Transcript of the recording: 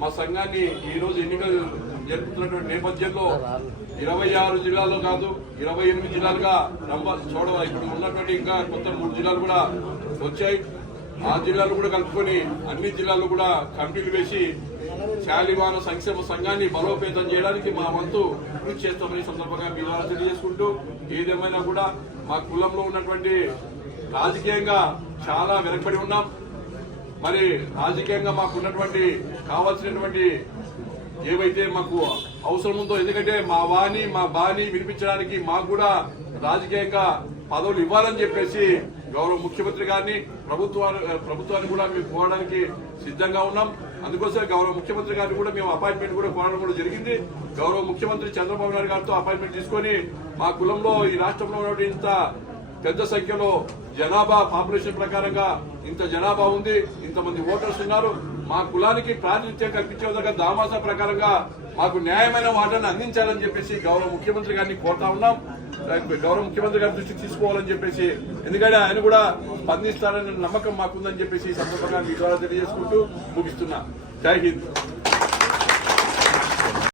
మా సంఘాన్ని ఈ రోజు ఎన్నికలు జరుపుతున్నటువంటి నేపథ్యంలో 26 జిల్లాల్లో కాదు 28 జిల్లాలుగా ఇప్పుడు ఉన్నటువంటి ఇంకా కొత్త 3 జిల్లాలు కూడా వచ్చాయి. ఆ జిల్లాలు కూడా కలుపుకొని అన్ని జిల్లాల్లో కూడా కమిటీలు వేసి శాలివాన సంక్షేమ సంఘాన్ని బలోపేతం చేయడానికి మా వంతు కృషి చేస్తామని సందర్భంగా మీ ద్వారా తెలియజేసుకుంటూ, ఏదేమైనా కూడా మా కులంలో ఉన్నటువంటి రాజకీయంగా చాలా వెనకబడి ఉన్నాం. మరి రాజకీయంగా మాకు ఉన్నటువంటి కావాల్సినటువంటి ఏవైతే మాకు అవసరం ఉందో, ఎందుకంటే మా బాని వినిపించడానికి మాకు కూడా రాజకీయంగా పదవులు ఇవ్వాలని చెప్పేసి గౌరవ ముఖ్యమంత్రి గారిని ప్రభుత్వాన్ని కూడా మేము కోరడానికి సిద్ధంగా ఉన్నాం. అందుకోసమే గౌరవ ముఖ్యమంత్రి గారిని కూడా మేము అపాయింట్మెంట్ కూడా కోరడం కూడా జరిగింది. గౌరవ ముఖ్యమంత్రి చంద్రబాబు నాయుడు గారితో అపాయింట్మెంట్ తీసుకొని మా కులంలో ఈ రాష్ట్రంలో ఉన్నటువంటి ఇంత పెద్ద సంఖ్యలో జనాభా పాపులేషన్ ప్రకారంగా ఇంత జనాభా ఉంది, ఇంతమంది ఓటర్స్ ఉన్నారు, మా కులానికి ప్రాతినిధ్యం కల్పించే విధంగా దామాసా ప్రకారంగా మాకు న్యాయమైన వాటాన్ని అందించాలని చెప్పేసి గౌరవ ముఖ్యమంత్రి గారిని కోరుతా ఉన్నాం. గౌరవ ముఖ్యమంత్రి గారి దృష్టికి తీసుకోవాలని చెప్పేసి, ఎందుకంటే ఆయన కూడా స్పందిస్తారనే నమ్మకం మాకుందని చెప్పేసి ఈ సందర్భంగా మీ ద్వారా తెలియజేసుకుంటూ ముగిస్తున్నా. జై హింద్.